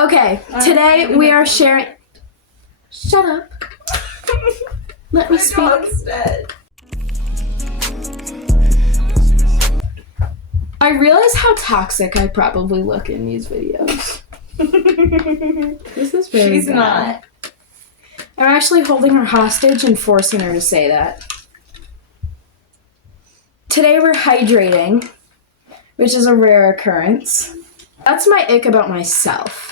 Okay, today we are sharing... Shut up. Let me speak. Dog's dead. I realize how toxic I probably look in these videos. This is very She's bad. not. I'm actually holding her hostage and forcing her to say that. Today we're hydrating, which is a rare occurrence. That's my ick about myself.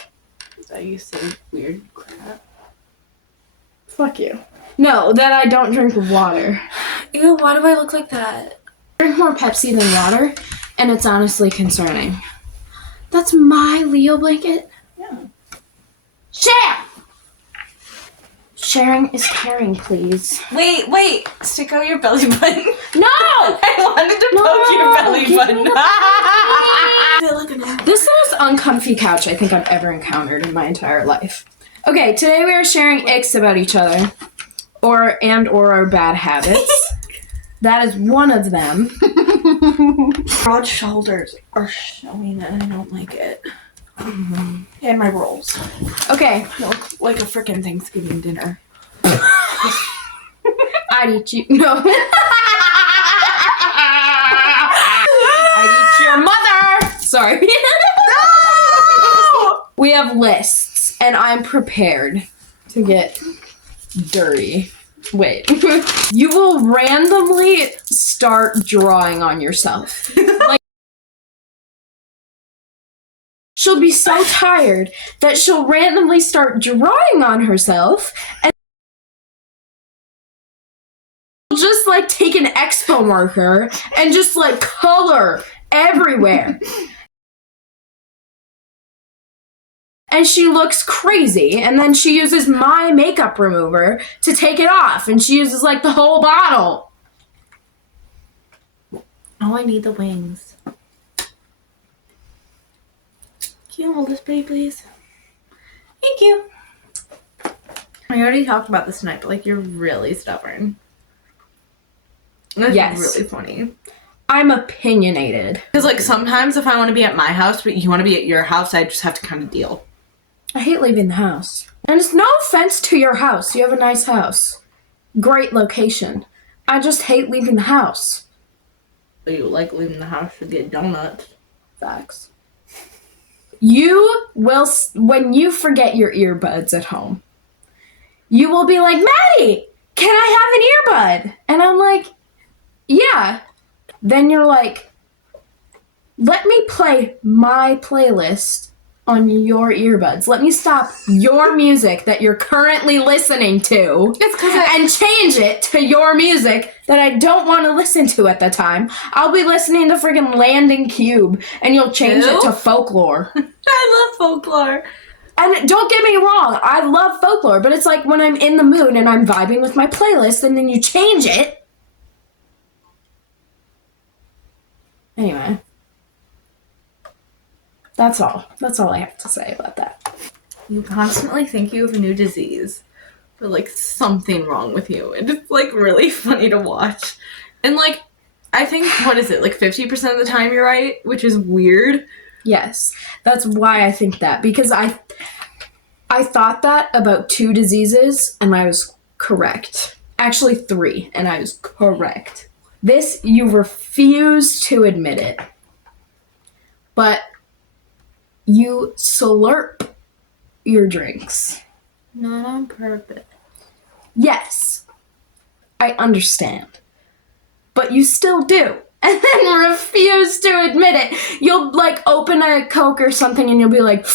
That you say weird crap. Fuck you. No, that I don't drink water. Ew, why do I look like that? I drink more Pepsi than water, and it's honestly That's my Leo blanket. Yeah. Share! Sharing is caring, please. Wait. Stick out your belly button. No! I wanted to poke your belly button. This is the most uncomfy couch I think I've ever encountered in my entire life. Okay, today we are sharing icks about each other. Or our bad habits. That is one of them. Broad shoulders are showing and I don't like it. And my rolls. Okay. They look like a freaking Thanksgiving dinner. I'd eat you. No. I'd eat your mother. Sorry. No! We have lists, and I'm prepared to get dirty. Wait. You will randomly start drawing on yourself. Like, she'll be so tired that she'll randomly start drawing on herself and just like take an expo marker and just like color everywhere. And she looks crazy, and then she uses my makeup remover to take it off, and she uses like the whole bottle. Oh, I need the wings. Can you hold this baby, please? Thank you. I already talked about this tonight, but like you're really stubborn. That's Yes. really funny. I'm opinionated. Because like sometimes if I want to be at my house, but you want to be at your house, I just have to kind of deal. I hate leaving the house. And it's no offense to your house. You have a nice house. Great location. I just hate leaving the house. But you like leaving the house to get donuts. Facts. You will, when you forget your earbuds at home, you will be like, Maddie, can I have an earbud? And I'm like, yeah. Then you're like, let me play my playlist on your earbuds. Let me stop your music that you're currently listening to and change it to your music that I don't want to listen to at the time. I'll be listening to friggin' Landing Cube and you'll change it to folklore. I love folklore. And don't get me wrong, I love folklore, but it's like when I'm in the mood and I'm vibing with my playlist and then you change it. Anyway. That's all. That's all I have to say about that. You constantly think you have a new disease. Or like something wrong with you. And it's like really funny to watch. And like, I think, what is it, like 50% of the time you're right? Which is weird. Yes. That's why I think that. Because I thought that about 2 diseases and I was correct. Actually 3 and I was correct. This, you refuse to admit it. But you slurp your drinks. Not on purpose. Yes, I understand. But you still do. And then refuse to admit it. You'll like open a Coke or something and you'll be like,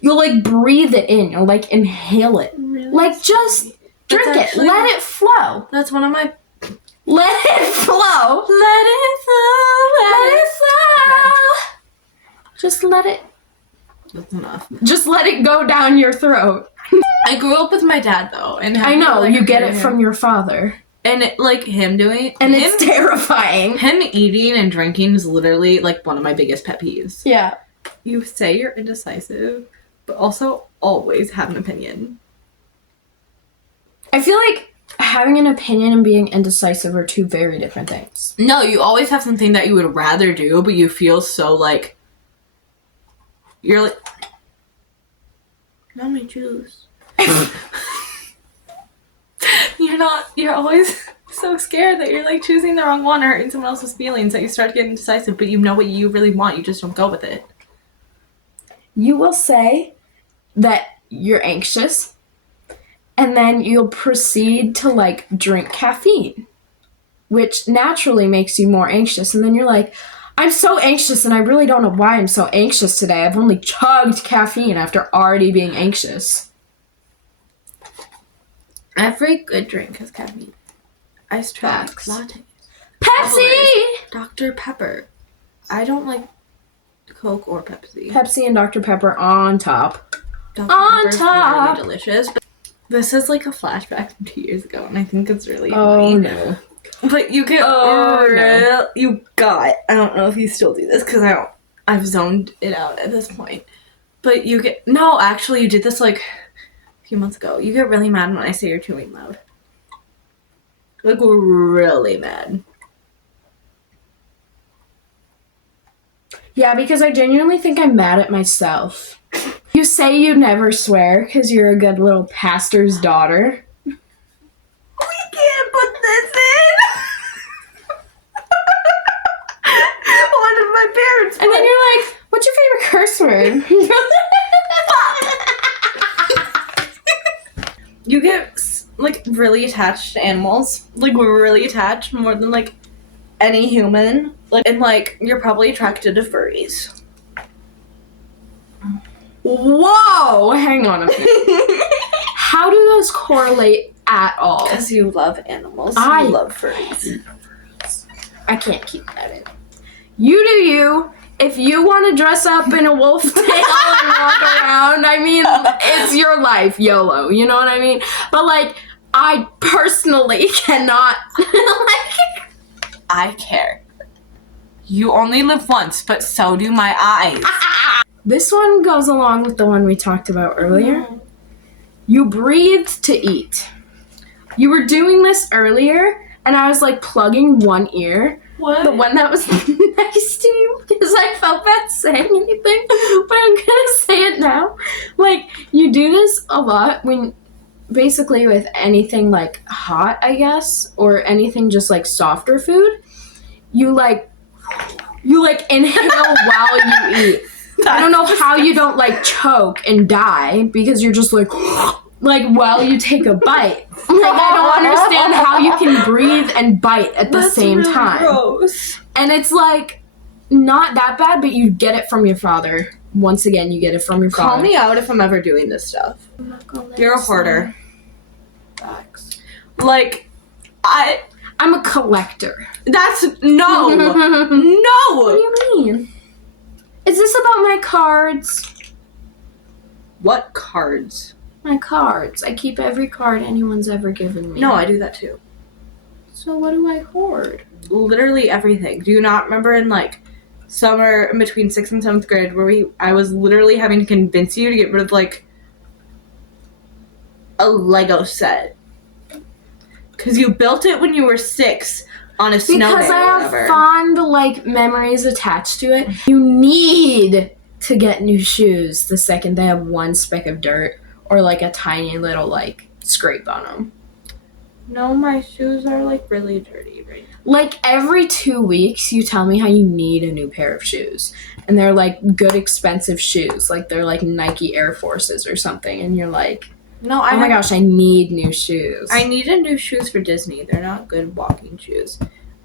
you'll like breathe it in. You'll like inhale it. Really? Like just drink it. Let it flow. That's one of my... Let it flow. Let it flow. Let it flow. Just let it. That's enough. Just let it go down your throat. I grew up with my dad though, and I know, like, you get it from your father. And it, like him doing, and it's terrifying. Him eating and drinking is literally like one of my biggest pet peeves. Yeah. You say you're indecisive, but also always have an opinion. I feel like having an opinion and being indecisive are 2 very different things. No, you always have something that you would rather do, but you feel so like you're like Not my juice. You're always so scared that you're like choosing the wrong one or hurting someone else's feelings that you start getting indecisive, but you know what you really want, you just don't go with it. You will say that you're anxious, and then you'll proceed to like drink caffeine, which naturally makes you more anxious. And then you're like, I'm so anxious and I really don't know why I'm so anxious today. I've only chugged caffeine after already being anxious. Every good drink has caffeine. Iced Facts. latte. Pepsi! Dr. Pepper. I don't like Coke or Pepsi. Pepsi and Dr. Pepper on top. Dr. On Pepper's top! really delicious. But this is like a flashback from 2 years ago, and I think it's really Oh funny. no. But you get I don't know if you still do this because I've zoned it out at this point. But you did this like a few months ago. You get really mad when I say you're chewing loud. Like really mad. Yeah, because I genuinely think I'm mad at myself. You say you never swear because you're a good little pastor's daughter. We can't put this in. One of my parents. And then you're like, what's your favorite curse word? You get like really attached to animals. Like really attached more than like any human. And like you're probably attracted to furries. Whoa! Hang on a minute. How do those correlate at all? Because you love animals. I You love furries. I can't keep that in. You do you. If you want to dress up in a wolf tail and walk around, I mean, it's your life, YOLO. You know what I mean? But like, I personally cannot. I care. You only live once, but so do my eyes. This one goes along with the one we talked about earlier. You breathe to eat. You were doing this earlier, and I was like plugging one ear. What? The one that was next to you, because I felt bad saying anything, but I'm gonna say it now. Like, you do this a lot when, basically with anything like hot, I guess, or anything just like softer food, you inhale while you eat. I don't know how you don't like choke and die because you're just like while you take a bite. Like, I don't understand how you can breathe and bite at the same really time. Gross. And it's like not that bad, but you get it from your father. Once again, you get it from your father. Call me out if I'm ever doing this stuff. You're a hoarder. Facts. Like, I'm a collector. That's no. What do No. you mean? Is this about my cards? What cards? My cards. I keep every card anyone's ever given me. No, I do that too. So what do I hoard? Literally everything. Do you not remember in like summer in between 6th and 7th grade where I was literally having to convince you to get rid of like a Lego set? Because you built it when you were 6 on a snow Because day I or have whatever. fond like memories attached to it. You need to get new shoes the second they have one speck of dirt or like a tiny little like scrape on them. No, my shoes are like really dirty right now. Like every 2 weeks you tell me how you need a new pair of shoes. And they're like good expensive shoes. Like they're like Nike Air Forces or something. And you're like, No, oh my gosh, I need new shoes. I needed new shoes for Disney. They're not good walking shoes.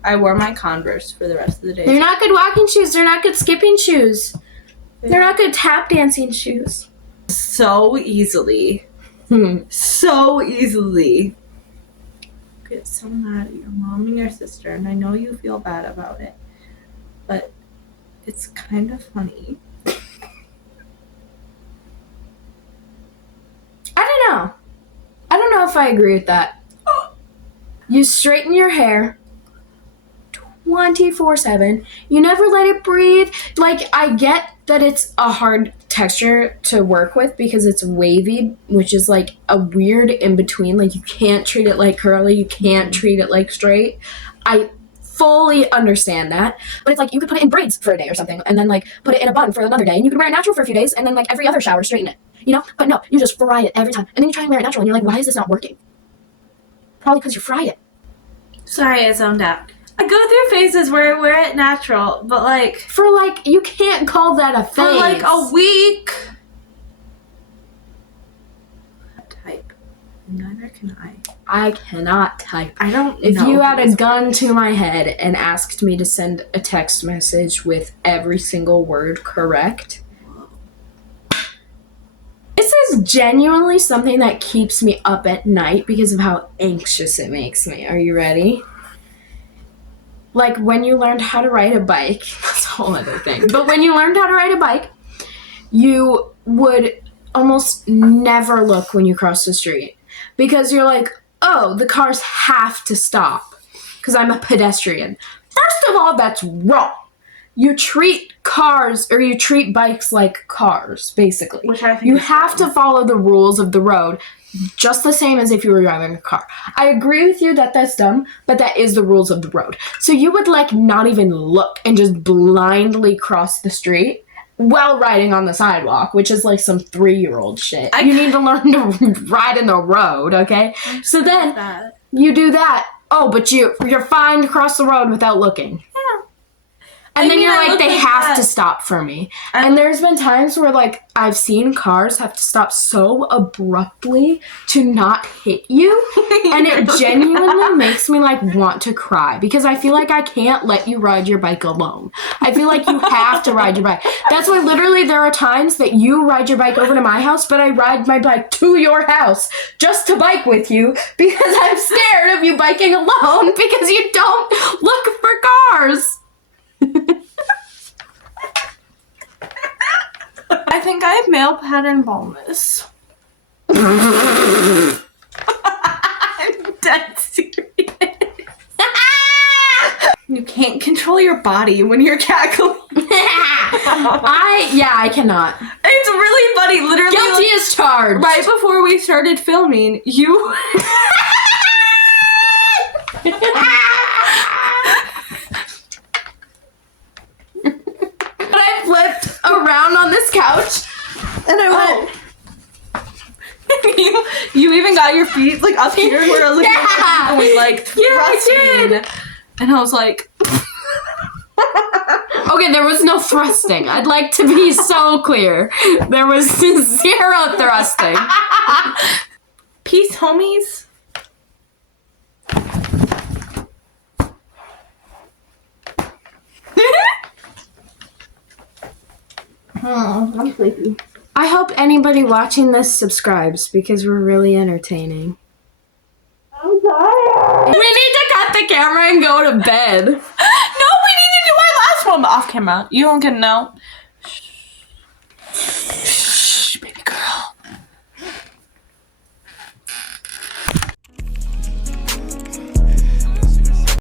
I wore my Converse for the rest of the day. They're not good walking shoes. They're not good skipping shoes. They're not good tap dancing shoes. So easily. So easily. Get so mad at your mom and your sister, and I know you feel bad about it, but it's kind of funny. I don't know if I agree with that. You straighten your hair 24/7. You never let it breathe. Like, I get that it's a hard texture to work with because it's wavy, which is like a weird in between. Like, you can't treat it like curly. You can't treat it like straight. I fully understand that. But it's like, you could put it in braids for a day or something, and then like put it in a bun for another day, and you could wear it natural for a few days, and then like every other shower straighten it, you know? But no, you just fry it every time, and then you try and wear it natural, and you're like, why is this not working? Probably because you fried it. Sorry, I zoned out. I go through phases where I wear it natural, but like For like, you can't call that a phase. for like a week. Type. Neither can I. I cannot type. I don't If know. you had a gun to my head and asked me to send a text message with every single word correct, this is genuinely something that keeps me up at night because of how anxious it makes me. Are you ready? Like when you learned how to ride a bike, that's a whole other thing. But when you learned how to ride a bike, you would almost never look when you cross the street because you're like, oh, the cars have to stop because I'm a pedestrian. First of all, that's wrong. You treat cars or you treat bikes like cars, basically. Which I think you is have to follow the rules of the road just the same as if you were driving a car. I agree with you that that's dumb, but that is the rules of the road. So you would like not even look and just blindly cross the street while riding on the sidewalk, which is like some 3-year-old shit. You need to learn to ride in the road, okay? So then you do that. Oh, but you're fine to cross the road without looking. And then you're like, they have to stop for me. And there's been times where, like, I've seen cars have to stop so abruptly to not hit you. And it genuinely makes me, like, want to cry. Because I feel like I can't let you ride your bike alone. I feel like you have to ride your bike. That's why literally there are times that you ride your bike over to my house, but I ride my bike to your house just to bike with you because I'm scared of you biking alone because you don't look for cars. I think I have male pattern baldness. I'm dead serious. You can't control your body when you're cackling. I cannot. It's really funny. Literally, Guilty as charged. right before we started filming, you. I flipped around on this couch and I went. You even got your feet like up here where I was looking at you going like thrusting. And I was like, Okay, there was no thrusting. I'd like to be so clear. There was 0 thrusting. peace, homies. Oh, I'm sleepy. I hope anybody watching this subscribes because we're really entertaining. I'm tired. We need to cut the camera and go to bed. No, we need to do our last one off camera. You don't get to know.